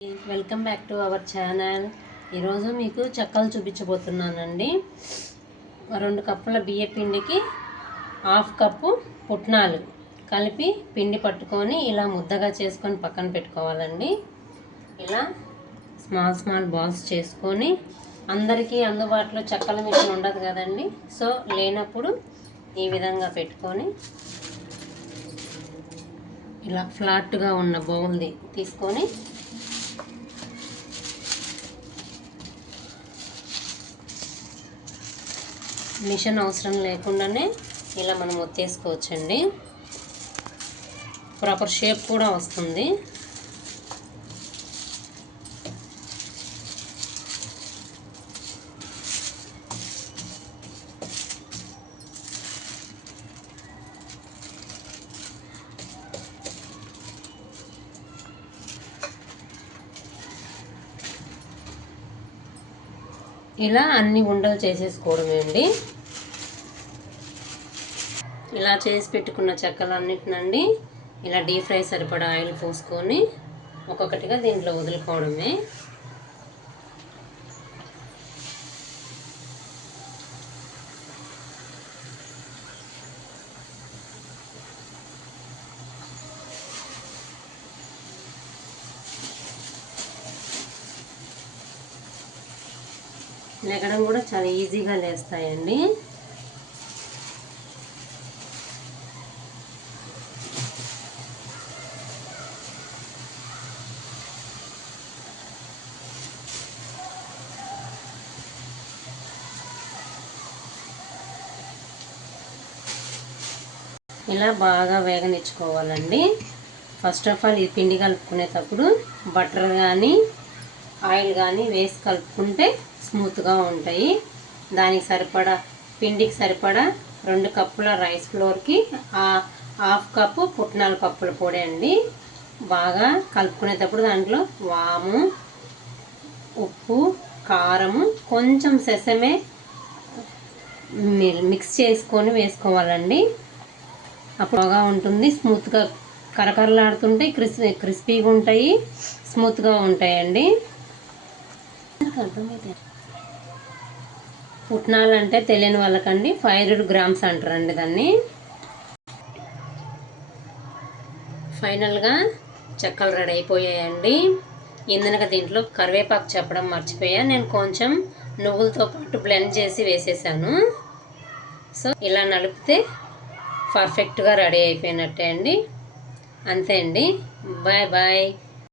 Welcome back to our channel ఈరోజు మీకు చెక్కలు చూపించబోతున్నానండి. రెండు కప్పుల బియ్య పిండికి హాఫ్ కప్పు పుట్నాలు కలిపి పిండి పట్టుకొని ఇలా ముద్దగా చేసుకొని పక్కన పెట్టుకోవాలండి. ఇలా స్మాల్ స్మాల్ బాల్స్ చేసుకొని అందరికీ అందుబాటులో చెక్కల మిషన్ ఉండదు కదండి. సో లేనప్పుడు ఈ విధంగా పెట్టుకొని ఇలా ఫ్లాట్గా ఉన్న బౌల్ది తీసుకొని మిషన్ అవసరం లేకుండానే ఇలా మనం ఒత్తేసుకోవచ్చండి. ప్రాపర్ షేప్ కూడా వస్తుంది. ఇలా అన్ని ఉండలు చేసేసుకోవడమే అండి ఇలా చేసి పెట్టుకున్న చెక్కలన్నిటినండి ఇలా డీప్ ఫ్రై సరిపడా ఆయిల్ పోసుకొని ఒక్కొక్కటిగా దీంట్లో వదులుకోవడమే. లెగడం కూడా చాలా ఈజీగా లేస్తాయండి. ఇలా బాగా వేగనిచ్చుకోవాలండి. ఫస్ట్ ఆఫ్ ఆల్ ఈ పిండి కలుపుకునేటప్పుడు బటర్ కానీ ఆయిల్ కానీ వేసి కలుపుకుంటే స్మూత్గా ఉంటాయి. దానికి సరిపడా పిండికి సరిపడా రెండు కప్పుల రైస్ ఫ్లోర్కి హాఫ్ కప్పు పుట్నాల పప్పుల పొడి అండి. బాగా కలుపుకునేటప్పుడు దాంట్లో వాము ఉప్పు కారము కొంచెం సెసమే మిక్స్ చేసుకొని వేసుకోవాలండి. అప్పుడు బాగా ఉంటుంది. స్మూత్గా కరకరలాడుతుంటే క్రిస్పీ క్రిస్పీగా ఉంటాయి. స్మూత్గా ఉంటాయండి. పుట్నాలు అంటే తెలియని వాళ్ళకండి. ఫైవ్ హండ్రెడ్ గ్రామ్స్ అంటారండి దాన్ని. ఫైనల్గా చెక్కలు రెడీ అయిపోయాయండి. ఇందనక దీంట్లో కరివేపాకు చెప్పడం మర్చిపోయా. నేను కొంచెం నువ్వులతో పాటు బ్లెండ్ చేసి వేసేసాను. సో ఇలా నలిపితే పర్ఫెక్ట్గా రెడీ అయిపోయినట్టే అండి. అంతే అండి. Bye bye.